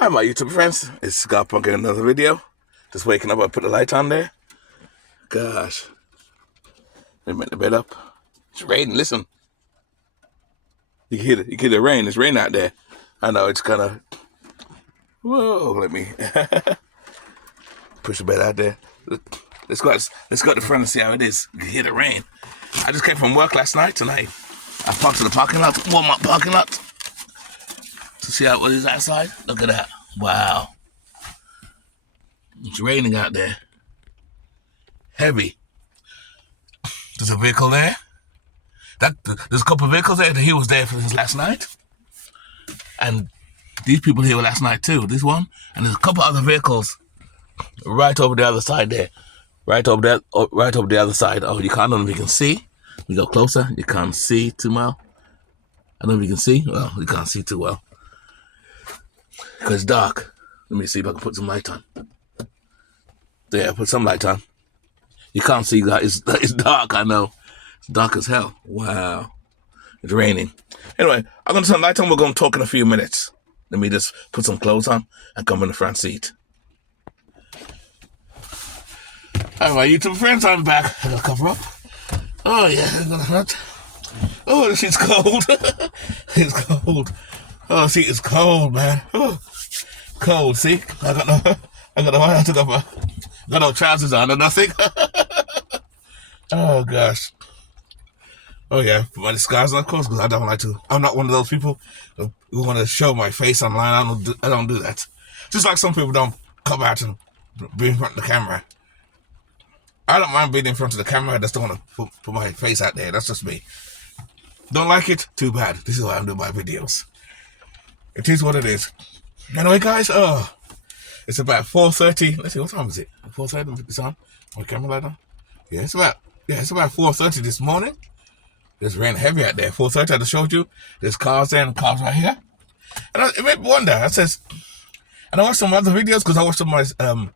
Hi my YouTube friends, it's Scott Punk in another video. Just waking up, I put the light on there. Gosh. Let me make the bed up. It's raining, listen. You can hear the rain, it's raining out there. I know, it's kinda, whoa, let me push the bed out there. Let's go at the front and see how it is. You can hear the rain. I just came from work last night and I parked in the parking lot, Walmart parking lot, to see how it is outside. Look at that. Wow. It's raining out there. Heavy. There's a vehicle there. There's a couple of vehicles there. He was there for this last night. And these people here were last night too. This one. And there's a couple other vehicles right over the other side there. Right over the other side. Oh, you can't know if you can see. We go closer. You can't see too well. I don't know if you can see. Well, you can't see too well. Because it's dark. Let me see if I can put some light on. Yeah, put some light on. You can't see that. It's dark, I know. It's dark as hell. Wow. It's raining. Anyway, I'm going to turn the light on. We're going to talk in a few minutes. Let me just put some clothes on and come in the front seat. Hi, my YouTube friends. I'm back. I got to cover up. Oh, yeah. Oh, the seat's cold. It's cold. Oh, the seat is cold, man. Oh, cold, see? I got no trousers on or nothing. Oh, gosh. Oh, yeah. Put my disguise on, of course, because I don't like to. I'm not one of those people who want to show my face online. I don't do that. Just like some people don't come out and be in front of the camera. I don't mind being in front of the camera. I just don't want to put my face out there. That's just me. Don't like it? Too bad. This is why I'm doing my videos. It is what it is. Anyway, guys, it's about 4:30. Let's see, what time is it? 4:30, it's on. My camera light on? Yeah, it's about 4:30 this morning. There's rain heavy out there. 4:30, I just showed you. There's cars there and cars right here. And it made me wonder. And I watched some other videos because I watched some of my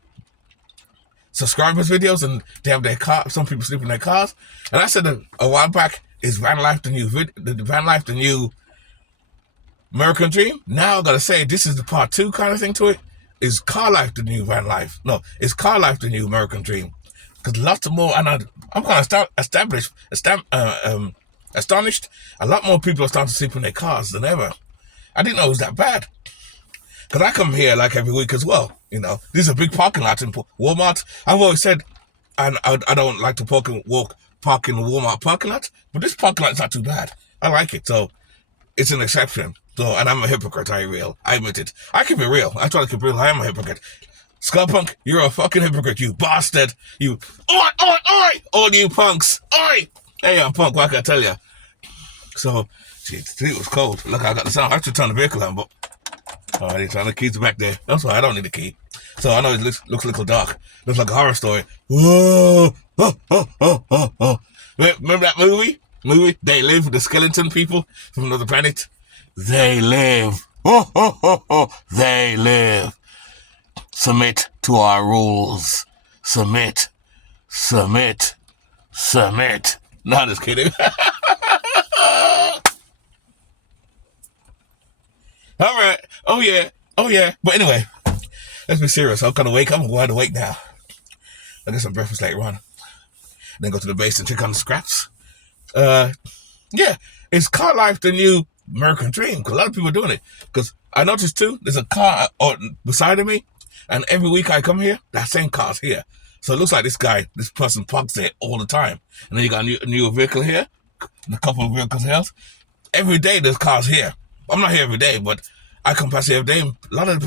subscribers' videos and they have their car. Some people sleep in their cars. And I said a while back, is Van Life the new American Dream? Now I gotta say, this is the part 2 kind of thing to it. Is car life the new van life? No, is car life the new American Dream? Because lots of more, and I'm kind of astonished. A lot more people are starting to sleep in their cars than ever. I didn't know it was that bad. Because I come here like every week as well. You know, this is a big parking lot in Walmart. I've always said, and I don't like to park in the Walmart parking lot, but this parking lot is not too bad. I like it, so it's an exception. So, and I'm a hypocrite, I admit it. I keep it real. I try to keep it real. I am a hypocrite. Scott Punk, you're a fucking hypocrite, you bastard. You, oi! All you punks, oi! Hey, I'm Punk, what can I tell you? So, it was cold. Look, I got the sound. I should turn the vehicle on, but I didn't turn the keys back there. That's why I don't need the key. So I know it looks a little dark. Looks like a horror story. Whoa! Oh. Remember that movie? They Live, the skeleton people from another planet? They live. They live. Submit to our rules. Submit. No, just kidding. All right. Oh yeah. But anyway, let's be serious. I'm wide awake now. I'll get some breakfast later on. Then go to the base and check on the scraps. Yeah. Is car life the new American Dream? Because a lot of people are doing it. Because I noticed too, there's a car beside of me, and every week I come here, that same car's here. So it looks like this person parks there all the time. And then you got a new vehicle here, and a couple of vehicles here. Every day there's cars here. I'm not here every day, but I come past here every day. A lot of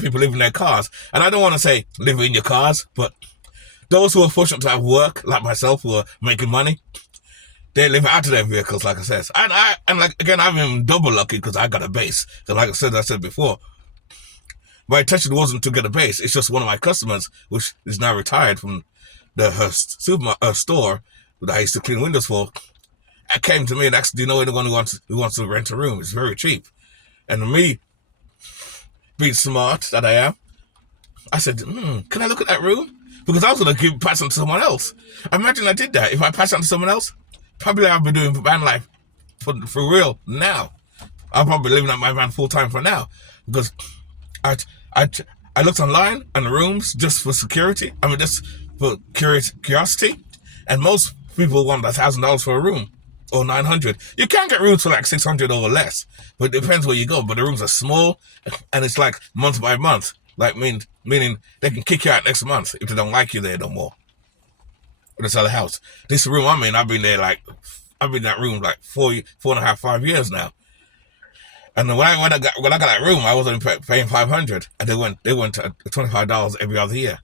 people live in their cars. And I don't want to say live in your cars, but those who are fortunate to have work, like myself, who are making money, they live out of their vehicles, like I said. And like again, I'm even double lucky because I got a base. So like I said before, my intention wasn't to get a base. It's just one of my customers, which is now retired from her store that I used to clean windows for, came to me and asked, do you know anyone who wants to rent a room? It's very cheap. And me, being smart that I am, I said, can I look at that room? Because I was going to pass on to someone else. Imagine I did that. If I pass on to someone else, probably I'll be doing van life for real now. I'll probably be living at my van full time for now. Because I, I, I looked online and rooms just for security. I mean, just for curiosity. And most people want $1,000 for a room or 900. You can get rooms for like 600 or less, but it depends where you go. But the rooms are small and it's like month by month. Like meaning they can kick you out next month if they don't like you there no more. Or they sell a house. This room I'm in, I've been in that room like 4.5, 5 years now. And when I got that room, I was only paying 500, and they went to $25 every other year.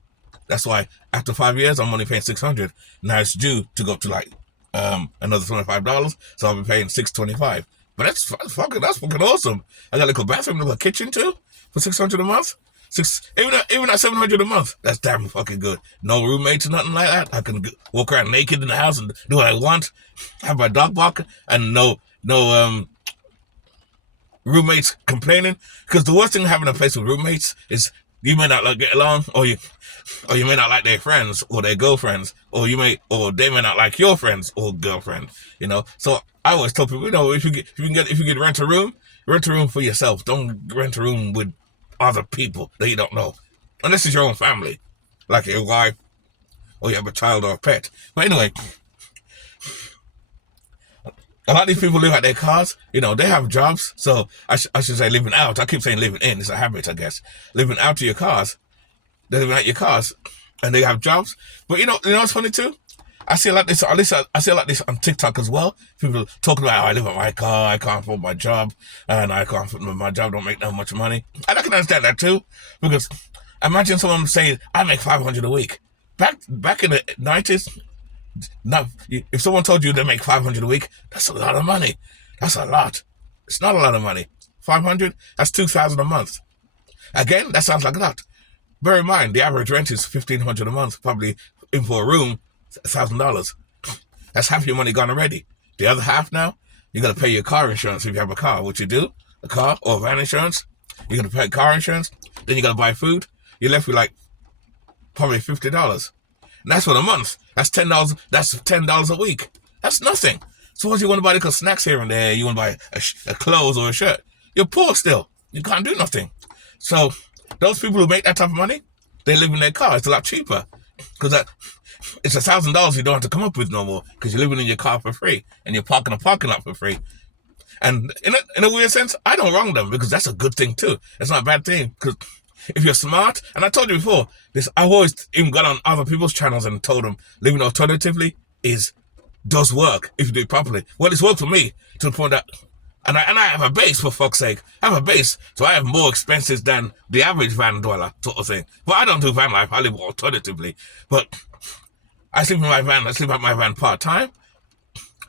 That's why after 5 years, I'm only paying 600. Now it's due to go up to like another $25, so I'll be paying $625. But that's fucking awesome. I got a little bathroom, a little kitchen too, for $600 a month. Even at $700 a month, that's damn fucking good. No roommates or nothing like that. I can walk around naked in the house and do what I want. Have my dog bark, and no roommates complaining. Because the worst thing having a place with roommates is you may not get along, or you may not like their friends or their girlfriends, or they may not like your friends or girlfriend. So I always tell people, if you get rent a room for yourself. Don't rent a room with other people that you don't know, unless it's your own family, like your wife, or you have a child or a pet. But anyway, a lot of these people live out their cars. They have jobs. So I should say living out. I keep saying living in. It's a habit, I guess. Living out to your cars. They're living out your cars, and they have jobs. But you know what's funny too? I see a lot of this. I see a lot of this on TikTok as well. People talking about how I live in my car, I can't afford my job, and I can't afford my job. Don't make that much money. And I can understand that too, because imagine someone saying I make $500 a week. Back in the 90s, now if someone told you they make $500 a week, that's a lot of money. That's a lot. It's not a lot of money. 500. That's $2,000 a month. Again, that sounds like a lot. Bear in mind, the average rent is $1,500 a month, probably in for a room. $1,000. That's half your money gone already. The other half now, you got to pay your car insurance if you have a car, which you do, a car or van insurance. You're going to pay car insurance. Then you got to buy food. You're left with like probably $50. And that's for the month. That's $10. That's $10 a week. That's nothing. So what you want to buy little snacks here and there? You want to buy a clothes or a shirt? You're poor still. You can't do nothing. So those people who make that type of money, they live in their car. It's a lot cheaper because it's $1,000 you don't have to come up with no more because you're living in your car for free and you're parking a parking lot for free. And in a weird sense, I don't wrong them because that's a good thing too. It's not a bad thing because if you're smart, and I told you before, I've always even got on other people's channels and told them living alternatively does work if you do it properly. Well, it's worked for me to the point that, and I have a base, for fuck's sake. I have a base, so I have more expenses than the average van dweller sort of thing. But I don't do van life, I live alternatively. But I sleep in my van. I sleep at my van part-time.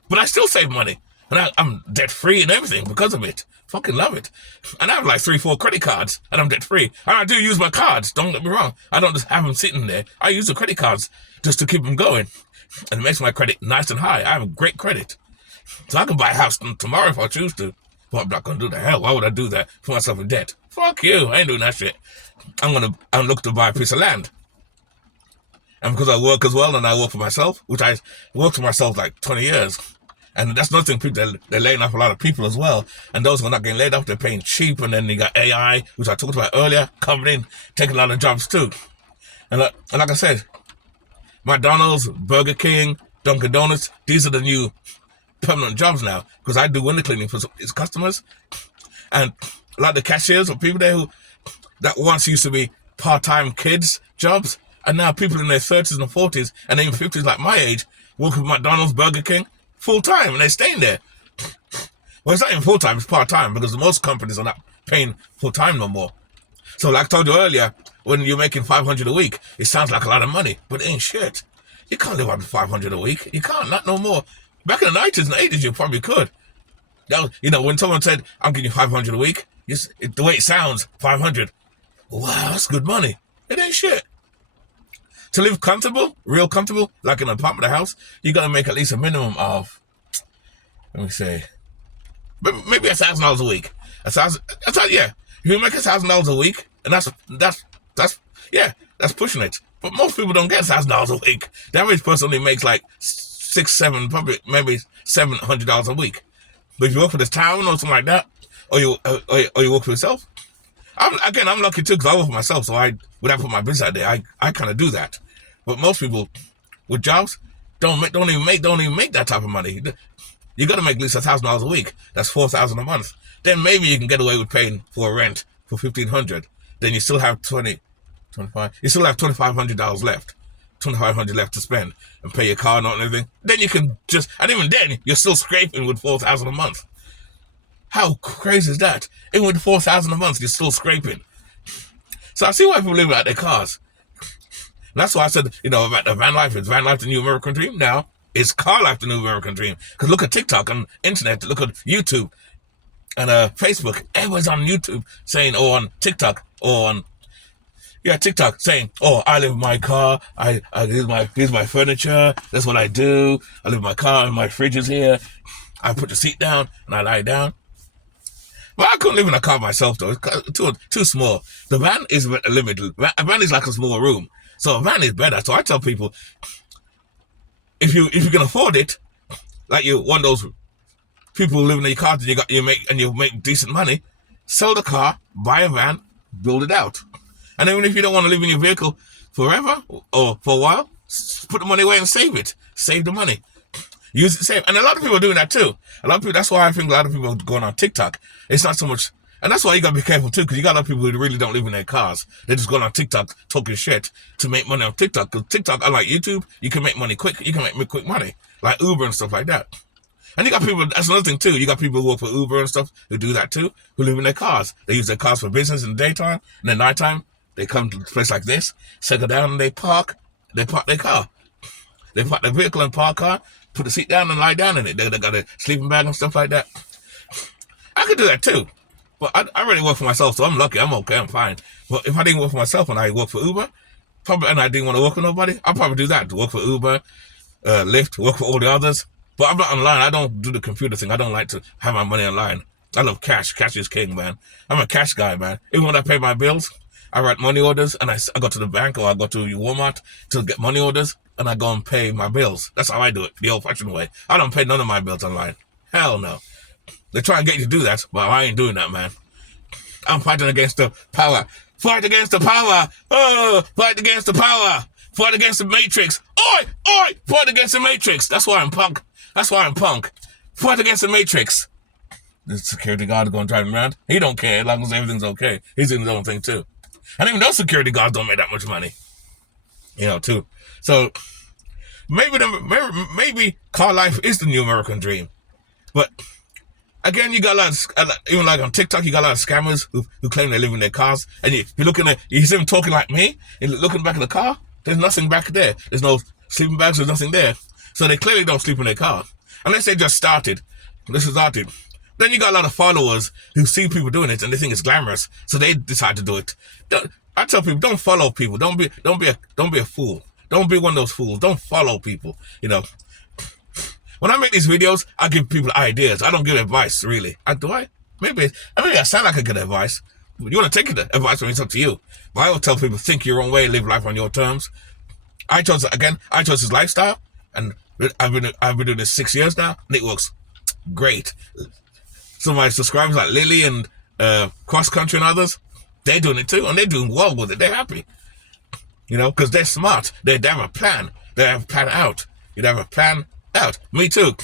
But I still save money. And I'm debt-free and everything because of it. Fucking love it. And I have like 3-4 credit cards and I'm debt-free. And I do use my cards, don't get me wrong. I don't just have them sitting there. I use the credit cards just to keep them going. And it makes my credit nice and high. I have great credit. So I can buy a house tomorrow if I choose to. But I'm not going to do the hell. Why would I do that? Put myself in debt. Fuck you. I ain't doing that shit. I'm looking to buy a piece of land. And because I work as well and I work for myself, which I worked for myself like 20 years. And that's nothing, people, they're laying off a lot of people as well. And those who are not getting laid off, they're paying cheap. And then you got AI, which I talked about earlier, coming in, taking a lot of jobs too. And like I said, McDonald's, Burger King, Dunkin' Donuts, these are the new permanent jobs now. Because I do window cleaning for his customers. And a lot of the cashiers or people there that once used to be part-time kids jobs, and now people in their 30s and 40s and even 50s like my age work with McDonald's, Burger King, full-time, and they're staying there. Well, it's not even full-time, it's part-time, because most companies are not paying full-time no more. So like I told you earlier, when you're making $500 a week, it sounds like a lot of money, but it ain't shit. You can't live on $500 a week. You can't, not no more. Back in the 90s and 80s, you probably could. When someone said, I'm giving you $500 a week, the way it sounds, 500. Wow, that's good money. It ain't shit. To live comfortable, real comfortable, like in an apartment or house, you got to make at least a minimum of, let me say, maybe $1,000 a week. Yeah. If you make $1,000 a week, and that's pushing it. But most people don't get $1,000 a week. The average person only makes like probably maybe $700 a week. But if you work for this town or something like that, or you work for yourself, I'm lucky too because I work for myself, so when I put my business out there, I kind of do that. But most people with jobs don't even make that type of money. You got to make at least $1,000 a week. That's $4,000 a month. Then maybe you can get away with paying for a rent for $1,500. Then you still have $25. You still have $2,500 left. $2,500 left to spend and pay your car and everything. Then you can and even then you're still scraping with $4,000 a month. How crazy is that? Even with $4,000 a month, you're still scraping. So I see why people live without their cars. And that's why I said, about the van life. Is van life the new American dream? Now, is car life the new American dream? Because look at TikTok and internet, look at YouTube and Facebook. Everyone's on YouTube saying, or on TikTok, or on TikTok saying, "Oh, I live in my car. Here's my furniture. That's what I do. I live in my car, and my fridge is here. I put the seat down and I lie down." Well, I couldn't live in a car myself though. It's too small. The van is limited. A van is like a small room, so a van is better. So I tell people, if you can afford it, like you're one of those people who live in your car and you make decent money, sell the car, buy a van, build it out. And even if you don't want to live in your vehicle forever or for a while, put the money away and save it. Save the money. Use it, save. And a lot of people are doing that too. That's why I think a lot of people are going on TikTok. It's not so much, and that's why you got to be careful too, because you got a lot of people who really don't live in their cars. They're just going on TikTok talking shit to make money on TikTok. Because TikTok, unlike YouTube, you can make money quick. You can make quick money, like Uber and stuff like that. And you got people, that's another thing too, you got people who work for Uber and stuff who do that too, who live in their cars. They use their cars for business in the daytime, and at nighttime, they come to a place like this, settle down, and they park their car. They park their vehicle and park car, put the seat down and lie down in it. They got a sleeping bag and stuff like that. I could do that too. But I really work for myself, so I'm lucky. I'm okay. I'm fine. But if I didn't work for myself and I work for Uber, and I didn't want to work for nobody, I'd probably do that. To work for Uber, Lyft, work for all the others. But I'm not online. I don't do the computer thing. I don't like to have my money online. I love cash. Cash is king, man. I'm a cash guy, man. Even when I pay my bills, I write money orders and I go to the bank or I go to Walmart to get money orders and I go and pay my bills. That's how I do it, the old-fashioned way. I don't pay none of my bills online. Hell no. They try and get you to do that, but I ain't doing that, man. I'm fighting against the power. Fight against the power. Oh, fight against the power. Fight against the Matrix. Oi, oi, fight against the Matrix. That's why I'm punk. Fight against the Matrix. The security guard is going to drive him around. He don't care as long as everything's okay. He's doing his own thing too. And even those security guards don't make that much money. Too. So maybe car life is the new American dream. But again, you got a lot, even like on TikTok, you got a lot of scammers who claim they live in their cars. And you're looking at, you see them talking like me, and looking back in the car, there's nothing back there. There's no sleeping bags, there's nothing there. So they clearly don't sleep in their car. Unless they just started. Then you got a lot of followers who see people doing it and they think it's glamorous. So they decide to do it. I tell people, don't follow people. Don't be a fool. Don't be one of those fools. Don't follow people. When I make these videos, I give people ideas. I don't give advice, really. Maybe I sound like I give advice. You want to take advice from me, it's up to you. But I will tell people, think your own way, live life on your terms. I chose this lifestyle, and I've been doing this 6 years now, and it works great. Some of my subscribers like Lily and Cross Country and others, they're doing it too, and they're doing well with it. They're happy, because they're smart. They have a plan. They have a plan out. You have a plan out. Me too.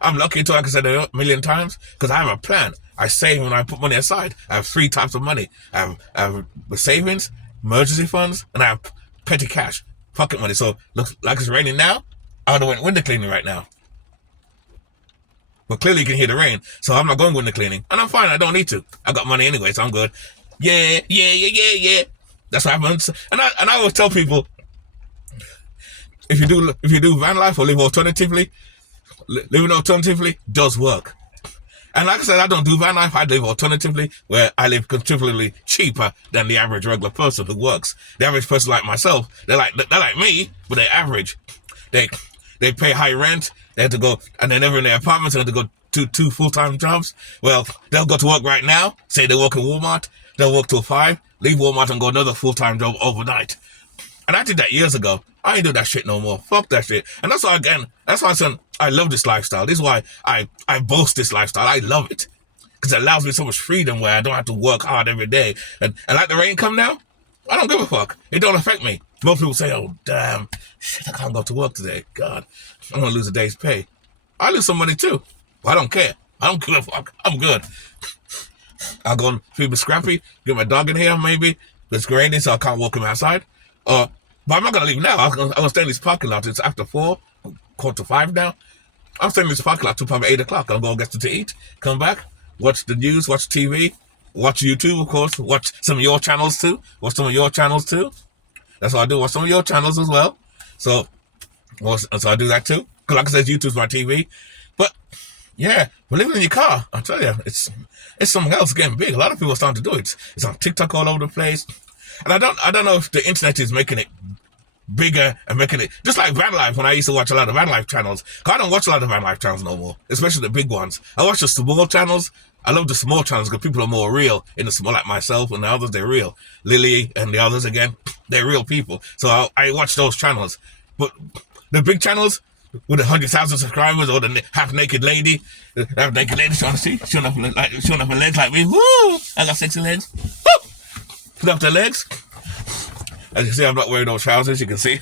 I'm lucky too, like I said a million times, because I have a plan. I save when I put money aside. I have 3 types of money. I have savings, emergency funds, and I have petty cash, pocket money. So looks like it's raining now. I would have went window cleaning right now. But clearly you can hear the rain, so I'm not going window cleaning. And I'm fine, I don't need to. I got money anyway, so I'm good. Yeah. That's what happens. And I always tell people, if you do van life or live alternatively, living alternatively does work. And like I said, I don't do van life, I live alternatively, where I live considerably cheaper than the average regular person who works. The average person like myself, they're like me, but they're average. They pay high rent, they have to go, and they're never in their apartments, they have to go to 2 full-time jobs. Well, they'll go to work right now, say they work in Walmart, they'll work till 5, leave Walmart and go another full-time job overnight. And I did that years ago. I ain't do that shit no more. Fuck that shit. And that's why I said I love this lifestyle. This is why I boast this lifestyle. I love it. because it allows me so much freedom where I don't have to work hard every day. And like the rain come now, I don't give a fuck. It don't affect me. Most people say, oh, damn, shit, I can't go to work today. God, I'm going to lose a day's pay. I lose some money too. But I don't care. I don't give a fuck. I'm good. I'll go and feed me Scrappy, get my dog in here maybe. It's raining, so I can't walk him outside. But I'm not going to leave now. I'm going to stay in this parking lot. It's after 4, 4:45 now. I'm staying in this parking lot till probably 8 o'clock. I'll go and get something to eat, come back, watch the news, watch TV, watch YouTube, of course, watch some of your channels too. That's what I do, watch some of your channels as well. So I do that too. Because like I said, YouTube's my TV. But yeah, but living in your car, I tell you, it's something else getting big. A lot of people are starting to do it. It's on TikTok all over the place. And I don't know if the internet is making it bigger and making it just like van life. When I used to watch a lot of van life channels, I don't watch a lot of van life channels no more, especially the big ones. I watch the small channels. I love the small channels because people are more real in the small, like myself and the others. They're real. Lily and the others again, they're real people. So I watch those channels. But the big channels with 100,000 subscribers, or the half naked lady trying to see, showing up her legs like me. Woo! I got sexy legs. Woo! Put up their legs. As you see, I'm not wearing no trousers. You can see.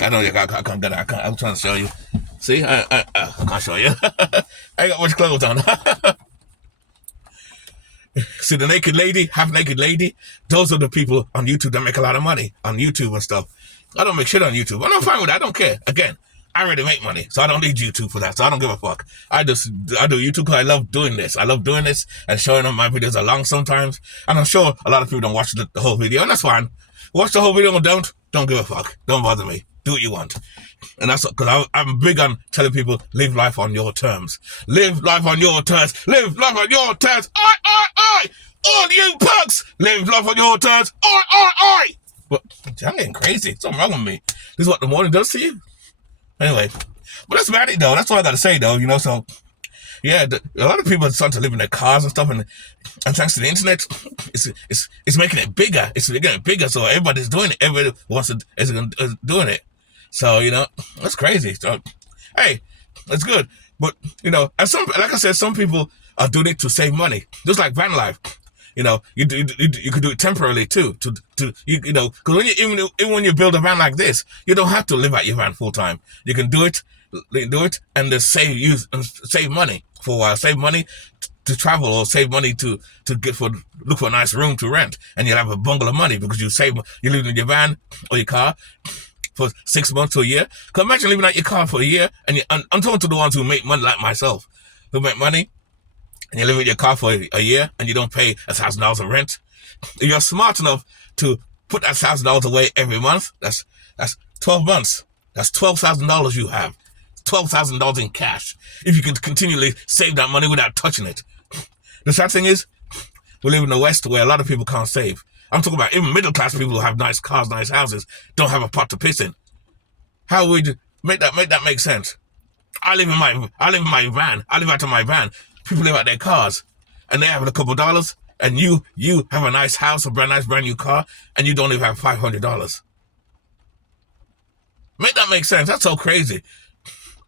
I know I can't get it. I'm trying to show you. See, I can't show you. I ain't got much clothes on. See the naked lady, half naked lady. Those are the people on YouTube that make a lot of money on YouTube and stuff. I don't make shit on YouTube. I'm fine with that. I don't care. Again, I already make money, so I don't need YouTube for that. So I don't give a fuck. I do YouTube because I love doing this. I love doing this and showing them my videos are long sometimes. And I'm sure a lot of people don't watch the whole video, and that's fine. Watch the whole video and don't give a fuck. Don't bother me. Do what you want. And that's because I'm big on telling people, live life on your terms. Live life on your terms. Live life on your terms. Oi! All you punks! Live life on your terms. Oi! But I'm getting crazy. Something wrong with me. This is what the morning does to you? Anyway. But that's about it, though. That's all I got to say, though. So... yeah, a lot of people are starting to live in their cars and stuff, and thanks to the internet, it's making it bigger. It's making it bigger, so everybody's doing it. Everybody is doing it. So that's crazy. So hey, that's good. But and like I said, some people are doing it to save money, just like van life. You could do it temporarily too. Because even when you build a van like this, you don't have to live at your van full time. You can do it and just save money for a while, save money to travel, or save money to look for a nice room to rent, and you'll have a bundle of money because you live in your van or your car for 6 months to a year. Because imagine living out your car for a year, and I'm talking to the ones who make money like myself, who make money, and you live in your car for a year and you don't pay $1,000 of rent. If you're smart enough to put that $1,000 away every month, that's 12 months. That's $12,000 you have. $12,000 in cash. If you can continually save that money without touching it. The sad thing is, we live in the West where a lot of people can't save. I'm talking about even middle class people who have nice cars, nice houses, don't have a pot to piss in. How would you make that make sense? I live in my van. I live out of my van. People live out their cars, and they have a couple dollars, and you have a nice house, a brand new car, and you don't even have $500. Make that make sense. That's so crazy.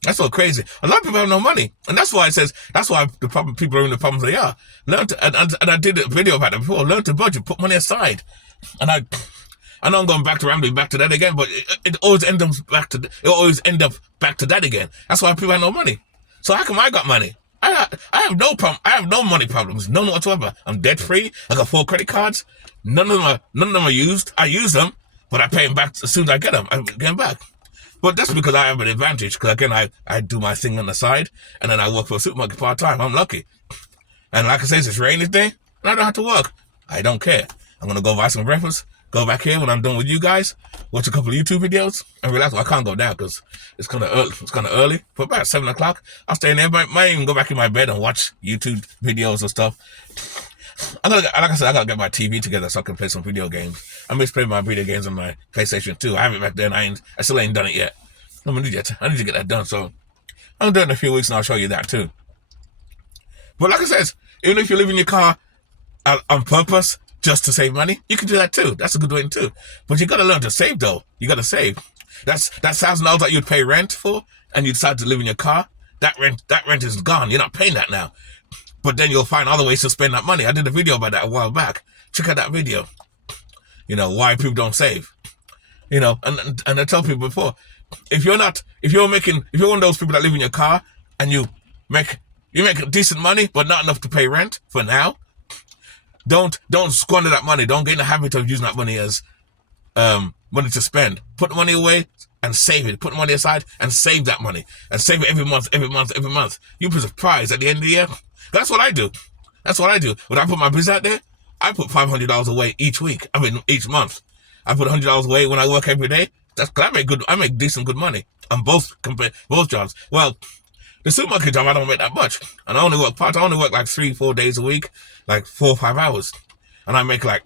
That's so crazy. A lot of people have no money. And that's why people are in the problems they are. Learn to, and I did a video about it before, learn to budget, put money aside. And I know I'm going back to rambling back to that again, but it always ends up back to that again. That's why people have no money. So how come I got money? I have no problem. I have no money problems, none whatsoever. I'm debt free. I got 4 credit cards. None of them are used. I use them, but I pay them back as soon as I get them. I get them back. But that's because I have an advantage. Because again, I do my thing on the side, and then I work for a supermarket part time. I'm lucky. And like I say, it's rainy day, and I don't have to work. I don't care. I'm gonna go buy some breakfast. Go back here when I'm done with you guys. Watch a couple of YouTube videos and relax. Well, I can't go now because it's kind of early. It's kind of early. But about 7 o'clock, I'll stay in there. Might even go back in my bed and watch YouTube videos and stuff. Like I said, I gotta get my TV together so I can play some video games. I miss playing my video games on my PlayStation 2. I have it back then. I still ain't done it yet. I'm an idiot. I need to get that done. So I'm doing it in a few weeks and I'll show you that too. But like I said, even if you live in your car on purpose just to save money, you can do that too. That's a good way too. But you gotta learn to save though. You gotta save. That's $1,000 that you'd pay rent for, and you decide to live in your car. That rent is gone. You're not paying that now. But then you'll find other ways to spend that money. I did a video about that a while back. Check out that video. You know, why people don't save. You know, and I tell people before, if you're one of those people that live in your car and you make decent money but not enough to pay rent for now, don't squander that money. Don't get in the habit of using that money as money to spend. Put the money away and save it. Put the money aside and save that money. And save it every month. You'll be surprised at the end of the year. That's what I do. When I put my business out there, I put $500 away each week. Each month. I put $100 away when I work every day. That's because I make decent good money on both jobs. Well, the supermarket job, I don't make that much. And I only work like 3-4 days a week, like 4 or 5 hours. And I make like,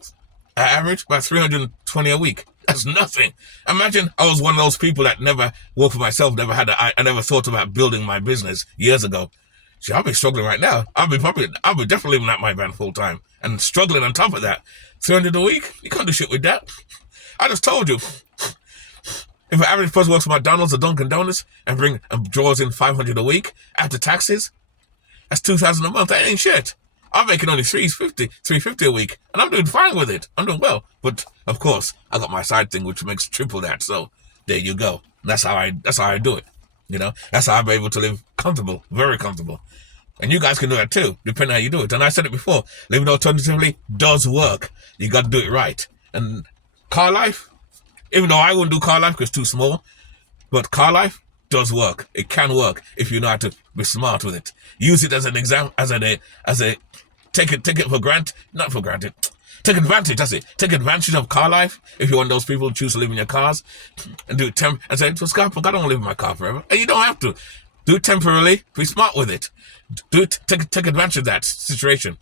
average, about $320 a week. That's nothing. Imagine I was one of those people that never worked for myself, I never thought about building my business years ago. See, I'll be struggling right now. I'll be definitely living at my van full time and struggling on top of that. $300 a week? You can't do shit with that. I just told you. If an average person works at McDonald's or Dunkin' Donuts and draws in $500 a week after taxes, that's $2,000 a month. That ain't shit. I'm making only $350 a week, and I'm doing fine with it. I'm doing well. But of course, I got my side thing, which makes triple that. So there you go. That's how I do it. You know, that's how I'm able to live comfortable, very comfortable. And you guys can do that too, depending on how you do it. And I said it before, living alternatively does work. You got to do it right. And car life, even though I wouldn't do car life because it's too small, but car life does work. It can work if you know how to be smart with it. Use it as an example, take it for granted, not for granted. Take advantage, that's it. Take advantage of car life if you're one of those people who choose to live in your cars and do it and say, well, Scott, I don't want to live in my car forever. And you don't have to. Do it temporarily. Be smart with it. Do it. Take advantage of that situation.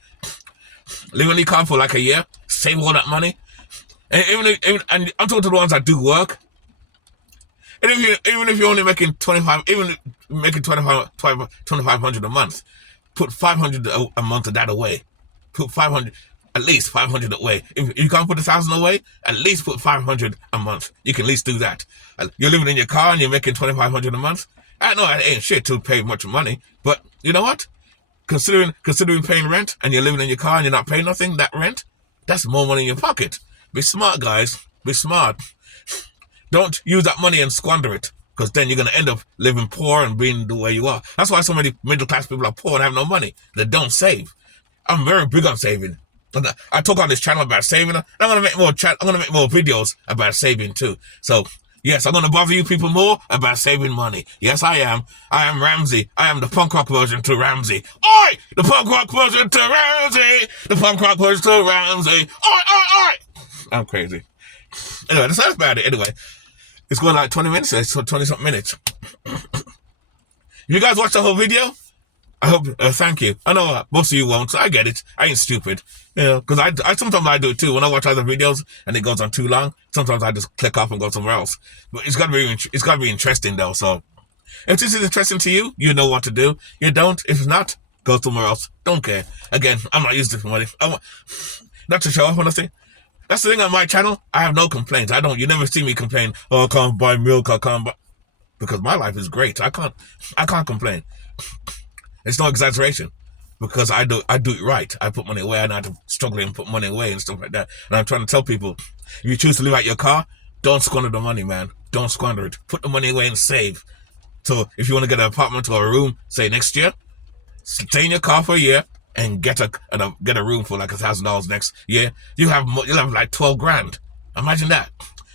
Live in your car for like a year. Save all that money. And and I'm talking to the ones that do work. And even if you're only making $2,500 a month, put $500 a month of that away. Put at least $500 away. If you can't put $1,000 away, at least put $500 a month. You can at least do that. You're living in your car and you're making $2,500 a month. I know it ain't shit to pay much money, but you know what? Considering paying rent and you're living in your car and you're not paying nothing, that rent, that's more money in your pocket. Be smart, guys. Be smart. Don't use that money and squander it, because then you're going to end up living poor and being the way you are. That's why so many middle-class people are poor and have no money. They don't save. I'm very big on saving. I talk on this channel about saving. I'm going to make more videos about saving too. So, yes, I'm going to bother you people more about saving money. Yes, I am. I am Ramsey. I am the punk rock version to Ramsey. Oi! The punk rock version to Ramsey. The punk rock version to Ramsey. Oi! I'm crazy. Anyway, that's about it. Anyway, it's going like 20 minutes. It's 20-something minutes. You guys watched the whole video? I hope, thank you. I know most of you won't, so I get it. I ain't stupid. You know, because I sometimes I do it too. When I watch other videos and it goes on too long, sometimes I just click off and go somewhere else. But it's gotta be interesting though, so. If this is interesting to you, you know what to do. You don't, if it's not, go somewhere else. Don't care. Again, I'm not using this for money. Not to show off or nothing. That's the thing on my channel. I have no complaints. You never see me complain, oh, I can't buy milk, because my life is great. I can't complain. It's no exaggeration, because I do it right. I put money away. I know how to struggle and put money away and stuff like that. And I'm trying to tell people, if you choose to live out your car, don't squander the money, man. Don't squander it. Put the money away and save. So if you want to get an apartment or a room, say next year, stay in your car for a year and get a room for like $1,000 next year. You'll have like 12 grand. Imagine that.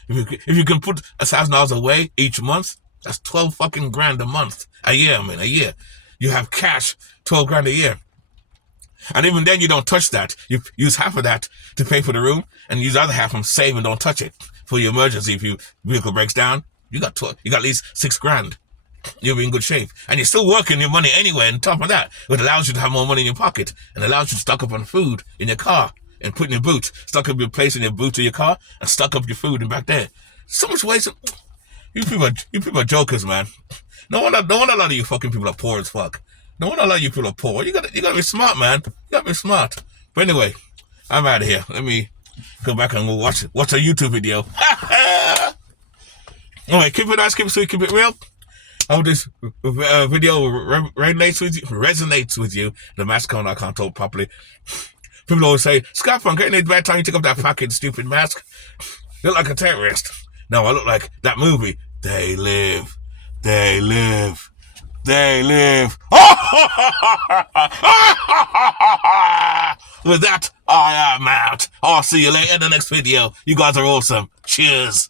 If you can put $1,000 away each month, that's 12 fucking grand a month. A year. You have cash, 12 grand a year. And even then you don't touch that. You use half of that to pay for the room and use the other half from save and don't touch it. For your emergency, if your vehicle breaks down, you got at least 6 grand. You'll be in good shape. And you're still working your money anyway on top of that. It allows you to have more money in your pocket and allows you to stock up on food in your car and put in your boot. Stock up your place in your boot of your car and stock up your food in back there. So much ways. You people are jokers, man. No wonder a lot of you fucking people are poor as fuck. No wonder a lot of you people are poor. You gotta be smart, man. You gotta be smart. But anyway, I'm out of here. Let me go back and we'll watch a YouTube video. Alright, keep it nice, keep it sweet, keep it real. hope this video resonates with you. The mask on, I can't talk properly. People always say, Scott Punk, ain't it bad time you took off that fucking stupid mask? You look like a terrorist. No, I look like that movie. They live. They live. They live. With that, I am out. I'll see you later in the next video. You guys are awesome. Cheers.